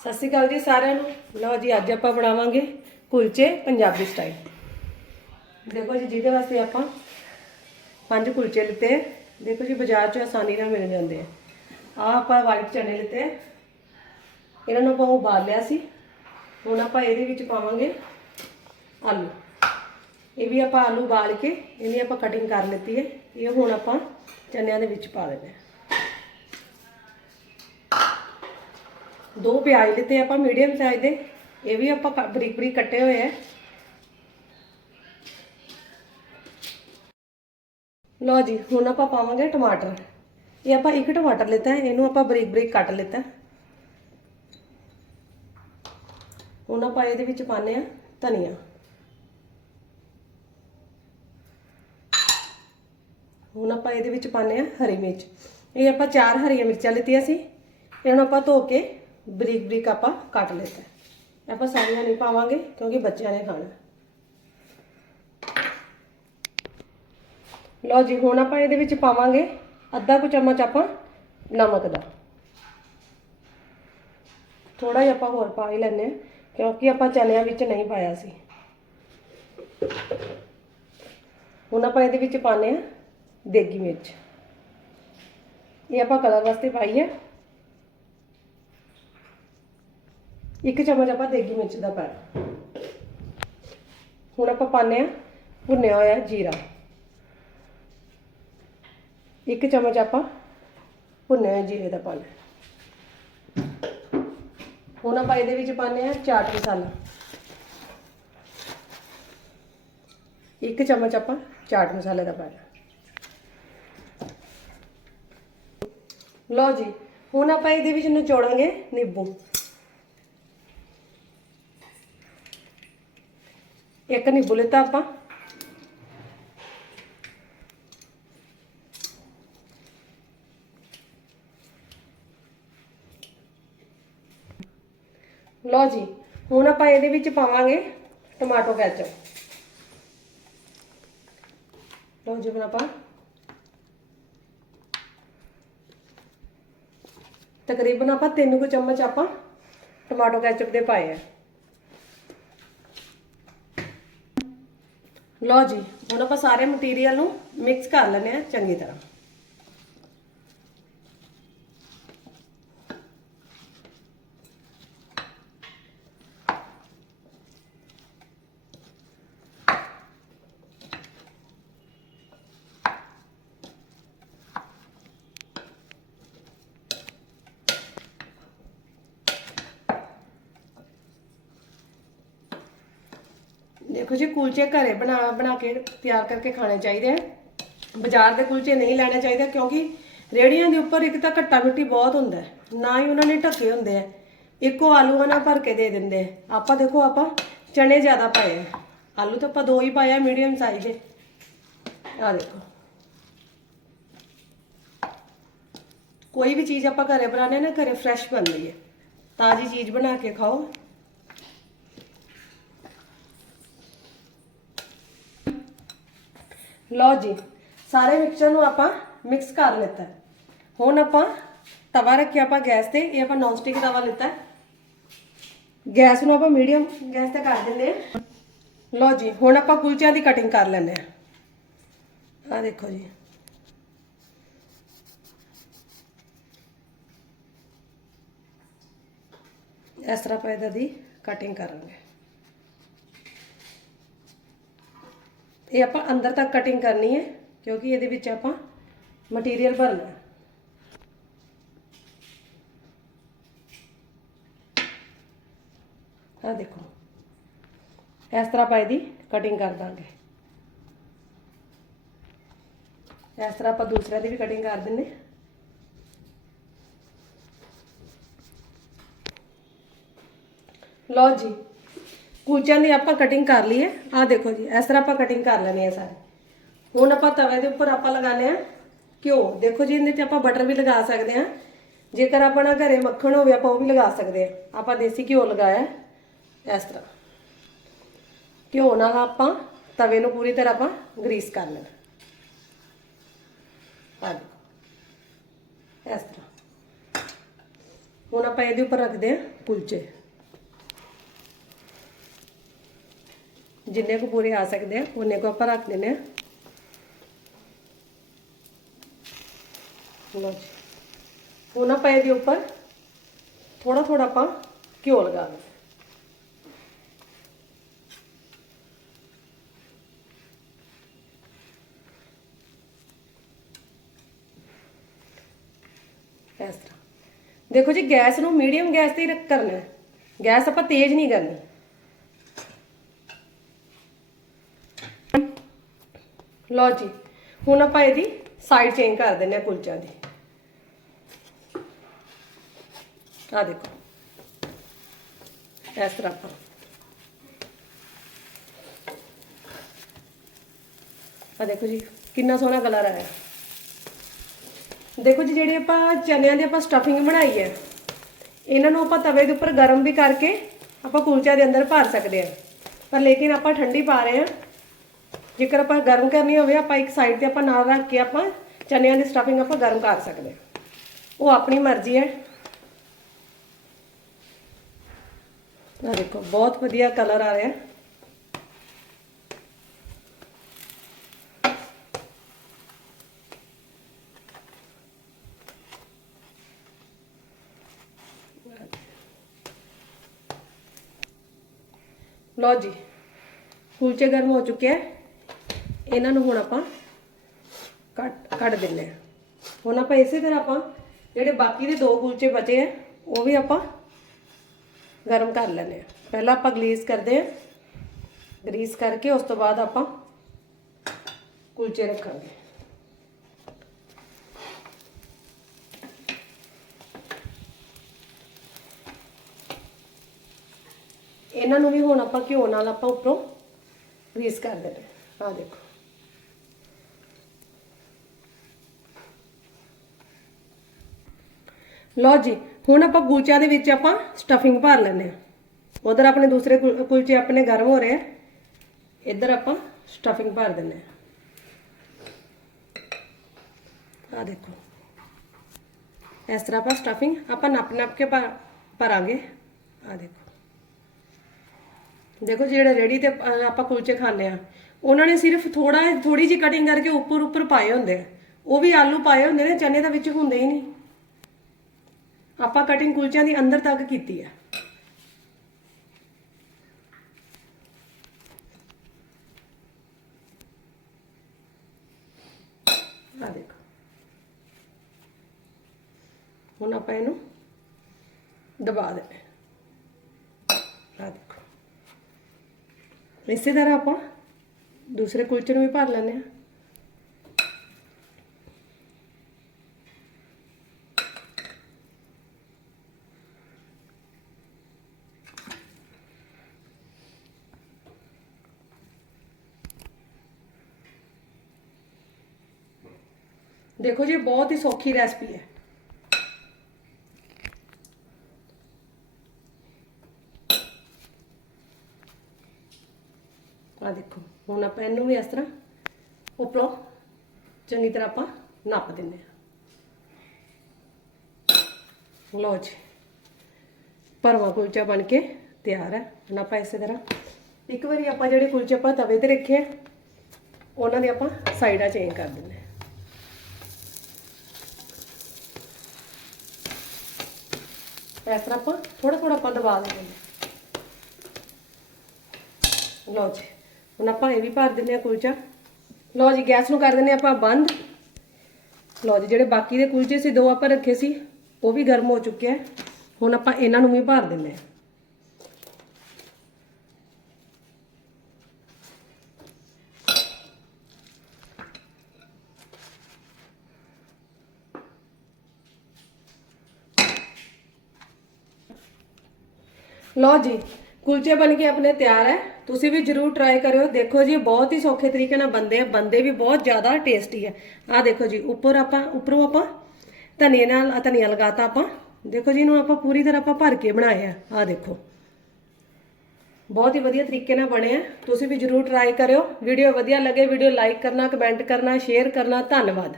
ਸਤਿ ਸ਼੍ਰੀ ਅਕਾਲ ਜੀ ਸਾਰਿਆਂ ਨੂੰ। ਲਓ ਜੀ, ਅੱਜ ਆਪਾਂ ਬਣਾਵਾਂਗੇ ਕੁਲਚੇ ਪੰਜਾਬੀ ਸਟਾਈਲ ਦੇਖੋ ਜੀ, ਜਿਹਦੇ ਵਾਸਤੇ ਆਪਾਂ ਪੰਜ ਕੁਲਚੇ ਲਿੱਤੇ ਆ। ਦੇਖੋ ਜੀ, ਬਾਜ਼ਾਰ 'ਚ ਆਸਾਨੀ ਨਾਲ ਮਿਲ ਜਾਂਦੇ ਆ। ਆ ਆਪਾਂ ਵਾਈਟ ਚਨੇ ਲਿੱਤੇ ਆ। ਇਹਨਾਂ ਨੂੰ ਆਪਾਂ ਉਬਾਲ ਲਿਆ ਸੀ। ਹੁਣ ਆਪਾਂ ਇਹਦੇ ਵਿੱਚ ਪਾਵਾਂਗੇ ਆਲੂ। ਇਹ ਵੀ ਆਪਾਂ ਆਲੂ ਉਬਾਲ ਕੇ, ਇਹਦੀ ਆਪਾਂ ਕਟਿੰਗ ਕਰ ਲਿੱਤੀ ਹੈ। ਇਹ ਹੁਣ ਆਪਾਂ ਚਨਿਆਂ ਦੇ ਵਿੱਚ ਪਾ ਦੇਣਾ ਦੋ ਪਿਆਜ਼ ਲਿੱਤੇ ਆਪਾਂ ਮੀਡੀਅਮ ਸਾਈਜ਼ ਦੇ। ਇਹ ਵੀ ਆਪਾਂ ਕ- ਬਰੀਕ ਬਰੀਕ ਕੱਟੇ ਹੋਏ ਆ। ਲਓ ਜੀ, ਹੁਣ ਆਪਾਂ ਪਾਵਾਂਗੇ ਟਮਾਟਰ। ਇਹ ਆਪਾਂ ਇੱਕ ਟਮਾਟਰ ਲਿੱਤਾ, ਇਹਨੂੰ ਆਪਾਂ ਬਰੀਕ ਬਰੀਕ ਕੱਟ ਲਿੱਤਾ। ਹੁਣ ਆਪਾਂ ਇਹਦੇ ਵਿੱਚ ਪਾਉਂਦੇ ਆ ਧਨੀਆ। ਹੁਣ ਆਪਾਂ ਇਹਦੇ ਵਿੱਚ ਪਾਉਂਦੇ ਆ ਹਰੀ ਮਿਰਚ। ਇਹ ਆਪਾਂ ਚਾਰ ਹਰੀਆਂ ਮਿਰਚਾਂ ਲਿੱਤੀਆਂ ਸੀ। ਇਹਨਾਂ ਨੂੰ ਆਪਾਂ ਧੋ ਕੇ ਬਰੀਕ ਬਰੀਕ ਆਪਾਂ ਕੱਟ ਲਿੱਤਾ ਹੈ। ਆਪਾਂ ਸਾਰੀਆਂ ਨਹੀਂ ਪਾਵਾਂਗੇ ਕਿਉਂਕਿ ਬੱਚਿਆਂ ਨੇ ਖਾਣਾ ਲਓ ਜੀ ਹੁਣ ਆਪਾਂ ਇਹਦੇ ਵਿੱਚ ਪਾਵਾਂਗੇ ਅੱਧਾ ਕੁ ਚਮਚ ਆਪਾਂ ਨਮਕ ਦਾ ਥੋੜਾ ਜਿਹਾ ਆਪਾਂ ਹੋਰ ਪਾ ਹੀ ਲੈਨੇ ਆ ਕਿਉਂਕਿ ਆਪਾਂ ਚਨਿਆਂ ਵਿੱਚ ਨਹੀਂ ਪਾਇਆ ਸੀ ਹੁਣ ਆਪਾਂ ਇਹਦੇ ਵਿੱਚ ਪਾਉਂਦੇ ਆ ਦੇਗੀ ਮਿਰਚ ਇਹ ਆਪਾਂ ਕਲਰ ਵਾਸਤੇ ਪਾਈ ਹੈ ਇੱਕ ਚਮਚ ਆਪਾਂ ਦੇਗੀ ਮਿਰਚ ਦਾ ਪਾਇਆ ਹੁਣ ਆਪਾਂ ਪਾਉਂਦੇ ਆ ਭੁੰਨਿਆ ਹੋਇਆ ਜੀਰਾ। ਇੱਕ ਚਮਚ ਆਪਾਂ ਭੁੰਨਿਆ ਹੋਇਆ ਜੀਰੇ ਦਾ ਪਾਣਾ ਹੁਣ ਆਪਾਂ ਇਹਦੇ ਵਿੱਚ ਪਾਉਂਦੇ ਆ ਚਾਟ ਮਸਾਲਾ। ਇੱਕ ਚਮਚ ਆਪਾਂ ਚਾਟ ਮਸਾਲੇ ਦਾ ਪਾਣਾ ਲਓ ਜੀ, ਹੁਣ ਆਪਾਂ ਇਹਦੇ ਵਿੱਚ ਨਿਚੋੜਾਂਗੇ ਨਿੰਬੂ। ਇੱਕ ਨਿੰਬੂ ਲਿੱਤਾ ਆਪਾਂ ਲਓ ਜੀ ਹੁਣ ਆਪਾਂ ਇਹਦੇ ਵਿੱਚ ਪਾਵਾਂਗੇ ਟਮਾਟੋ ਕੈਚਪ ਲਓ ਜੀ ਹੁਣ ਆਪਾਂ ਤਕਰੀਬਨ ਆਪਾਂ ਤਿੰਨ ਕੁ ਚਮਚ ਆਪਾਂ ਟਮਾਟੋ ਕੈਚਪ ਦੇ ਪਾਏ ਆ ਲਓ ਜੀ ਹੁਣ ਆਪਾਂ ਸਾਰੇ ਮਟੀਰੀਅਲ ਨੂੰ ਮਿਕਸ ਕਰ ਲੈਣੇ ਆ ਚੰਗੀ ਤਰ੍ਹਾਂ। ਦੇਖੋ ਜੀ, ਕੁਲਚੇ ਘਰੇ ਬਣਾ ਬਣਾ ਕੇ ਤਿਆਰ ਕਰਕੇ ਖਾਣੇ ਚਾਹੀਦੇ ਆ। ਬਾਜ਼ਾਰ ਦੇ ਕੁਲਚੇ ਨਹੀਂ ਲੈਣੇ ਚਾਹੀਦੇ ਕਿਉਂਕਿ ਰੇੜੀਆਂ ਦੇ ਉੱਪਰ ਇੱਕ ਤਾਂ ਘੱਟਾ ਮਿੱਟੀ ਬਹੁਤ ਹੁੰਦਾ ਨਾ ਹੀ ਉਹਨਾਂ ਨੇ ਢੱਕੇ ਹੁੰਦੇ ਆ। ਇੱਕੋ ਆਲੂਆਂ ਨਾਲ ਭਰ ਕੇ ਦੇ ਦਿੰਦੇ ਆ। ਆਪਾਂ ਦੇਖੋ, ਆਪਾਂ ਚਣੇ ਜ਼ਿਆਦਾ ਪਾਏ ਆ। ਆਲੂ ਤਾਂ ਆਪਾਂ ਦੋ ਹੀ ਪਾਏ ਆ ਮੀਡੀਅਮ ਸਾਈਜ਼ ਦੇ ਆ ਦੇਖੋ। ਕੋਈ ਵੀ ਚੀਜ਼ ਆਪਾਂ ਘਰੇ ਬਣਾਉਂਦੇ ਨਾ, ਘਰੇ ਫਰੈਸ਼ ਬਣਦੀ ਹੈ ਤਾਜ਼ੀ ਚੀਜ਼ ਬਣਾ ਕੇ ਖਾਓ। ਲਓ ਜੀ ਸਾਰੇ ਮਿਕਸਚਰ ਨੂੰ ਆਪਾਂ ਮਿਕਸ ਕਰ ਲਿੱਤਾ ਹੈ। ਹੁਣ ਆਪਾਂ ਤਵਾ ਰੱਖਿਆ ਆਪਾਂ ਗੈਸ ਤੇ ਇਹ ਆਪਾਂ ਨੌਨ ਸਟਿਕ ਤਵਾ ਲਿੱਤਾ ਹੈ। ਗੈਸ ਨੂੰ ਆਪਾਂ ਮੀਡੀਅਮ ਗੈਸ ਤੇ ਕਰ ਦਿੰਦੇ ਹਾਂ ਲਓ ਜੀ ਹੁਣ ਆਪਾਂ ਕੁਲਚਿਆਂ ਦੀ ਕਟਿੰਗ ਕਰ ਲੈਂਦੇ ਆ ਆ ਦੇਖੋ ਜੀ ਇਸ ਤਰ੍ਹਾਂ ਆਪਾਂ ਇਹਦਾ ਦੀ ਕਟਿੰਗ ਕਰਾਂਗੇ ਇਹ ਆਪਾਂ ਅੰਦਰ ਤੱਕ ਕਟਿੰਗ ਕਰਨੀ ਹੈ ਕਿਉਂਕਿ ਇਹਦੇ ਵਿੱਚ ਆਪਾਂ ਮਟੀਰੀਅਲ ਭਰਨਾ ਹੈ ਆ ਦੇਖੋ ਇਸ ਤਰ੍ਹਾਂ ਆਪਾਂ ਇਹਦੀ ਕਟਿੰਗ ਕਰ ਦਾਂਗੇ ਇਸ ਤਰ੍ਹਾਂ ਆਪਾਂ ਦੂਸਰੇ ਦੀ ਵੀ ਕਟਿੰਗ ਕਰ ਦਿੰਨੇ ਲਓ ਜੀ ਕੁਲਚਿਆਂ ਦੀ ਆਪਾਂ ਕਟਿੰਗ ਕਰ ਲਈ ਹੈ ਆ ਦੇਖੋ ਜੀ, ਇਸ ਤਰ੍ਹਾਂ ਆਪਾਂ ਕਟਿੰਗ ਕਰ ਲੈਣੀ ਹੈ ਸਾਰੇ। ਹੁਣ ਆਪਾਂ ਤਵੇ ਦੇ ਉੱਪਰ ਆਪਾਂ ਲਗਾਣੇ ਆ ਘਿਓ। ਦੇਖੋ ਜੀ, ਇਹਦੇ ਤੇ ਆਪਾਂ ਬਟਰ ਵੀ ਲਗਾ ਸਕਦੇ ਆ ਜੇਕਰ ਆਪਣਾ ਘਰੇ ਮੱਖਣ ਹੋਵੇ, ਆਪਾਂ ਉਹ ਵੀ ਲਗਾ ਸਕਦੇ ਆ ਆਪਾਂ ਦੇਸੀ ਘਿਓ ਲਗਾਇਆ ਇਸ ਤਰ੍ਹਾਂ। ਘਿਓ ਨਾਲ ਆਪਾਂ ਤਵੇ ਨੂੰ ਪੂਰੀ ਤਰ੍ਹਾਂ ਆਪਾਂ ਗਰੀਸ ਕਰ ਲੈਣਾ ਆ ਦੇਖੋ। ਇਸ ਤਰ੍ਹਾਂ। ਹੁਣ ਆਪਾਂ ਇਹਦੇ ਉੱਪਰ ਰੱਖਦੇ ਹਾਂ ਕੁਲਚੇ ਜਿੰਨੇ ਕੁ ਪੂਰੇ ਆ ਸਕਦੇ ਆ ਉਹਨੇ ਕੁ ਆਪਾਂ ਰੱਖ ਦਿੰਦੇ ਆ ਲਓ ਜੀ ਹੁਣ ਆਪਾਂ ਇਹਦੇ ਉੱਪਰ ਥੋੜਾ ਥੋੜਾ ਆਪਾਂ ਘਿਓ ਲਗਾ ਦਿੰਦੇ ਇਸ ਤਰ੍ਹਾਂ ਦੇਖੋ ਜੀ ਗੈਸ ਨੂੰ ਮੀਡੀਅਮ ਗੈਸ ਤੇ ਹੀ ਰੱਖ- ਕਰਨਾ ਹੈ ਗੈਸ ਆਪਾਂ ਤੇਜ਼ ਨਹੀਂ ਕਰਨੀ ਲਓ ਜੀ, ਹੁਣ ਆਪਾਂ ਇਹਦੀ ਸਾਈਡ ਚੇਂਜ ਕਰ ਦਿੰਦੇ ਆ ਕੁਲਚਿਆਂ ਦੀ। ਆ ਦੇਖੋ, ਇਸ ਤਰ੍ਹਾਂ ਆਪਾਂ। ਆ ਦੇਖੋ ਜੀ, ਕਿੰਨਾ ਸੋਹਣਾ ਕਲਰ ਆਇਆ। ਦੇਖੋ ਜੀ, ਜਿਹੜੇ ਆਪਾਂ ਚਨਿਆਂ ਦੀ ਆਪਾਂ ਸਟਫਿੰਗ ਬਣਾਈ ਹੈ, ਇਹਨਾਂ ਨੂੰ ਆਪਾਂ ਤਵੇ ਦੇ ਉੱਪਰ ਗਰਮ ਵੀ ਕਰਕੇ ਆਪਾਂ ਕੁਲਚਿਆਂ ਦੇ ਅੰਦਰ ਭਰ ਸਕਦੇ ਹਾਂ। ਪਰ ਲੇਕਿਨ ਆਪਾਂ ਠੰਡੀ ਪਾ ਰਹੇ ਹਾਂ ਜੇਕਰ ਆਪਾਂ ਗਰਮ ਕਰਨੀ ਹੋਵੇ ਆਪਾਂ ਇੱਕ ਸਾਈਡ ਤੇ ਆਪਾਂ ਨਾਲ ਰੱਖ ਕੇ ਆਪਾਂ ਚਨਿਆਂ ਦੀ ਸਟਫਿੰਗ ਆਪਾਂ ਗਰਮ ਕਰ ਸਕਦੇ ਹਾਂ ਉਹ ਆਪਣੀ ਮਰਜ਼ੀ ਹੈ ਆ ਦੇਖੋ ਬਹੁਤ ਵਧੀਆ ਕਲਰ ਆ ਰਿਹਾ ਲਓ ਜੀ ਕੁਲਚੇ ਗਰਮ ਹੋ ਚੁੱਕੇ ਆ ਇਹਨਾਂ ਨੂੰ ਹੁਣ ਆਪਾਂ ਕੱਟ, ਕੱਢ ਦਿੰਨੇ ਆ ਹੁਣ ਆਪਾਂ ਇਸੇ ਤਰ੍ਹਾਂ ਆਪਾਂ ਜਿਹੜੇ ਬਾਕੀ ਦੇ ਦੋ ਕੁਲਚੇ ਬਚੇ ਆ, ਉਹ ਵੀ ਆਪਾਂ ਗਰਮ ਕਰ ਲੈਣੇ ਆ ਪਹਿਲਾਂ ਆਪਾਂ ਗਲੀਸ ਕਰਦੇ ਆ ਗਰੀਸ ਕਰਕੇ ਉਸ ਤੋਂ ਬਾਅਦ ਆਪਾਂ ਕੁਲਚੇ ਰੱਖਾਂਗੇ। ਇਹਨਾਂ ਨੂੰ ਵੀ ਹੁਣ ਆਪਾਂ ਘਿਓ ਨਾਲ ਆਪਾਂ ਉੱਪਰੋਂ ਗਰੀਸ ਕਰ ਦੇਣਾ ਆ ਦੇਖੋ। ਲਓ ਜੀ, ਹੁਣ ਆਪਾਂ ਕੁਲਚਿਆਂ ਦੇ ਵਿੱਚ ਆਪਾਂ ਸਟਫਿੰਗ ਭਰ ਲੈਂਦੇ ਹਾਂ। ਉਧਰ ਆਪਣੇ ਦੂਸਰੇ ਕੁਲ- ਕੁਲਚੇ ਆਪਣੇ ਗਰਮ ਹੋ ਰਹੇ ਆ। ਇੱਧਰ ਆਪਾਂ ਸਟਫਿੰਗ ਭਰ ਦਿੰਦੇ ਆ ਆ ਦੇਖੋ। ਇਸ ਤਰ੍ਹਾਂ ਆਪਾਂ ਸਟਫਿੰਗ ਆਪਾਂ ਨੱਪ ਨੱਪ ਕੇ ਭਰ- ਭਰਾਂਗੇ। ਆ ਦੇਖੋ। ਦੇਖੋ ਜਿਹੜੇ ਰੇੜੀ ਤੇ ਆਪਾਂ ਕੁਲਚੇ ਖਾਂਦੇ ਆ ਉਹਨਾਂ ਨੇ ਸਿਰਫ ਥੋੜਾ ਥੋੜੀ ਜਿਹੀ ਕਟਿੰਗ ਕਰਕੇ ਉੱਪਰ ਉੱਪਰ ਪਾਏ ਹੁੰਦੇ ਆ। ਉਹ ਵੀ ਆਲੂ ਪਾਏ ਹੁੰਦੇ ਨੇ, ਚਨੇ ਦਾ ਵਿੱਚ ਹੁੰਦੇ ਹੀ ਨਹੀਂ। ਆਪਾਂ ਕਟਿੰਗ ਕੁਲਚਿਆਂ ਦੀ ਅੰਦਰ ਤੱਕ ਕੀਤੀ ਹੈ ਆ ਦੇਖੋ ਹੁਣ ਆਪਾਂ ਇਹਨੂੰ ਦਬਾ ਦੇਣਾ ਆ ਦੇਖੋ ਇਸੇ ਤਰ੍ਹਾਂ ਆਪਾਂ ਦੂਸਰੇ ਕੁਲਚੇ ਨੂੰ ਵੀ ਭਰ ਲੈਂਦੇ ਆ ਦੇਖੋ ਜੀ ਇਹ ਬਹੁਤ ਹੀ ਸੌਖੀ ਰੈਸਪੀ ਹੈ ਆ ਦੇਖੋ ਹੁਣ ਆਪਾਂ ਇਹਨੂੰ ਵੀ ਇਸ ਤਰ੍ਹਾਂ ਉੱਪਰੋਂ ਚੰਗੀ ਤਰ੍ਹਾਂ ਆਪਾਂ ਨੱਪ ਦਿੰਦੇ ਹਾਂ ਲਓ ਜੀ ਭਰਵਾ ਕੁਲਚਾ ਬਣ ਕੇ ਤਿਆਰ ਹੈ ਹੁਣ ਆਪਾਂ ਇਸੇ ਤਰ੍ਹਾਂ ਇੱਕ ਵਾਰੀ ਆਪਾਂ ਜਿਹੜੇ ਕੁਲਚੇ ਆਪਾਂ ਤਵੇ ਤੇ ਰੱਖੇ ਆ ਉਹਨਾਂ ਦੇ ਆਪਾਂ ਸਾਈਡਾਂ ਚੇਂਜ ਕਰ ਦਿੰਦੇ ਇਸ ਤਰ੍ਹਾਂ ਆਪਾਂ ਥੋੜਾ ਥੋੜਾ ਆਪਾਂ ਦਬਾ ਦਿੰਦੇ ਹਾਂ। ਲਓ ਜੀ, ਹੁਣ ਆਪਾਂ ਇਹ ਵੀ ਭਰ ਦਿੰਦੇ ਆ ਕੁਲਚਾ। ਲਓ ਜੀ, ਗੈਸ ਨੂੰ ਕਰ ਦਿੰਦੇ ਆਪਾਂ ਬੰਦ। ਲਓ ਜੀ, ਜਿਹੜੇ ਬਾਕੀ ਦੇ ਕੁਲਚੇ ਸੀ, ਦੋ ਆਪਾਂ ਰੱਖੇ ਸੀ, ਉਹ ਵੀ ਗਰਮ ਹੋ ਚੁੱਕੇ ਆ। ਹੁਣ ਆਪਾਂ ਇਹਨਾਂ ਨੂੰ ਵੀ ਭਰ ਦਿੰਦੇ ਆ ਲਓ ਜੀ, ਕੁਲਚੇ ਬਣ ਕੇ ਆਪਣੇ ਤਿਆਰ ਹੈ। ਤੁਸੀਂ ਵੀ ਜਰੂਰ ਟਰਾਈ ਕਰਿਓ। ਦੇਖੋ ਜੀ, ਬਹੁਤ ਹੀ ਸੌਖੇ ਤਰੀਕੇ ਨਾਲ ਬੰਦੇ ਆ। ਬੰਦੇ ਵੀ ਬਹੁਤ ਜ਼ਿਆਦਾ ਟੇਸਟੀ ਹੈ। ਆਹ ਦੇਖੋ ਜੀ, ਉੱਪਰ ਆਪਾਂ, ਉੱਪਰੋਂ ਆਪਾਂ ਧਨੀਏ ਨਾਲ, ਆਹ ਧਨੀਆ ਲਗਾਤਾ ਆਪਾਂ। ਦੇਖੋ ਜੀ, ਇਹਨੂੰ ਆਪਾਂ ਪੂਰੀ ਤਰ੍ਹਾਂ ਆਪਾਂ ਭਰ ਕੇ ਬਣਾਏ ਆਹ ਦੇਖੋ। ਬਹੁਤ ਹੀ ਵਧੀਆ ਤਰੀਕੇ ਨਾਲ ਬਣੇ ਆ। ਤੁਸੀਂ ਵੀ ਜਰੂਰ ਟਰਾਈ ਕਰਿਓ। ਵੀਡੀਓ ਵਧੀਆ ਲੱਗੇ, ਵੀਡੀਓ ਲਾਈਕ ਕਰਨਾ ਕਮੈਂਟ ਕਰਨਾ ਸ਼ੇਅਰ ਕਰਨਾ। ਧੰਨਵਾਦ।